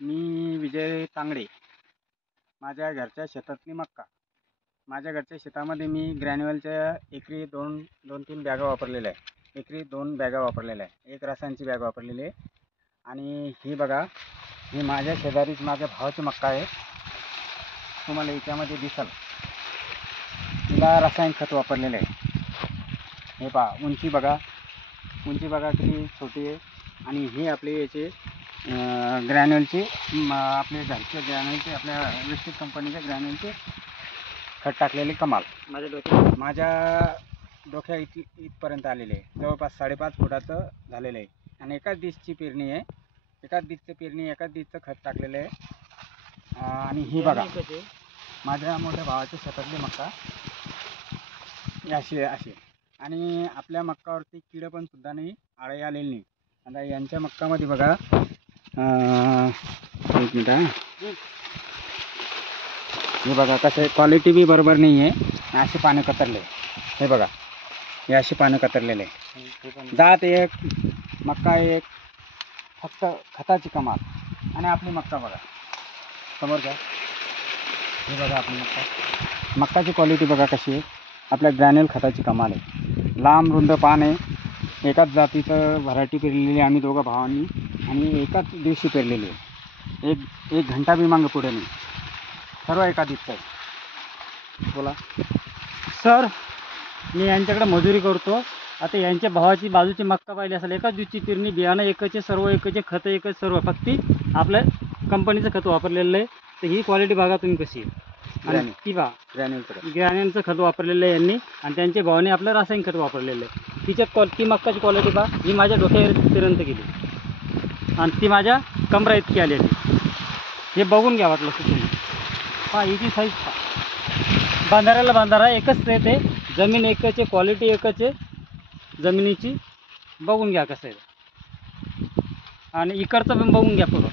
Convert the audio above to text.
मी विजय तांगडे. माझ्या घरच्या शेतातली मक्का. माझ्या घरच्या शेतामध्ये मी ग्रॅन्युअलच्या एकरी दोन तीन बॅगा वापरलेल्या आहे. एकरी 2 बॅगा वापरलेल्या आहे. एक रासायनची बॅग वापरलेली आहे. आणि ही बघा, ही माझ्या शेजारीच माझ्या भावाची मक्का आहे. तुम्हाला याच्यामध्ये दिसेल, तिला रासायनिक खत वापरलेलं आहे. हे पहा, उंची बघा किती छोटी आहे. आणि हे आपले याचे ग्रॅन्युअलचे आपले घरचे ग्रॅन्युअलचे, आपल्या विस्टिक कंपनीच्या ग्रॅन्युअलचे खत टाकलेले कमाल माझ्या डोक्या इथपर्यंत आलेले आहे. जवळपास 5.5 फुटाचं झालेलं आहे. आणि एकाच दिवसची पेरणी आहे. एकाच दिवसचं खत टाकलेलं आहे. आणि ही बघा, माझ्या मोठ्या भावाच्या शेतातली मक्का अशी आणि आपल्या मक्कावरती किड पण सुद्धा नाही, आळे आलेली नाही. आता यांच्या मक्कामध्ये बघा, एक मिनिट, हे बघा कसं आहे, क्वालिटी बी बरोबर नाही आहे. असे पानं कतरले, हे बघा, हे असे पानं कतरलेले आहे. जात एक, मक्का एक, फक्त खताची कमाल. आणि आपली मक्का बघा समोर का, हे बघा आपली मक्काची क्वालिटी बघा कशी आहे. आपल्या ग्रॅन्युअल खताची कमाल आहे. लांब रुंद पान आहे. एकाच जातीचं व्हरायटी पेरलेली आम्ही दोघं भावांनी, आणि एकाच दिवशी पेरलेली आहे. एक घंटा बी मागं पुढे नाही, सर्व एका दिवसात आहे. बोला सर, मी यांच्याकडे मजुरी करतो. आता यांच्या भावाची बाजूची मक्का पाहिली असेल, एकाच दिवशी पेरणी, बियाणं एकच, सर्व एकच, खतं एकच, सर्व फक्त आपल्या कंपनीचं खत वापरलेलं आहे. तर ही क्वालिटी बघा तुम्ही कशी आहे. आणि ती बघा, ग्रॅन्युअलचं खत वापरलेलं आहे यांनी, आणि त्यांच्या भावाने आपलं रासायनिक खत वापरलेलं आहे. ती मक्काची क्वालिटी पहा, ही माझ्या डोक्यापर्यंत गेली आणि ती माझ्या कमरा इतकी आलेली. हे बघून घ्या वाटलं तुम्ही. पहा हिची साईज पहा, बांधारा एकच येते, जमीन एकच आहे, क्वालिटी एकच आहे जमिनीची. बघून घ्या कसं आहे. आणि इकडचं पण बघून घ्या पुढं.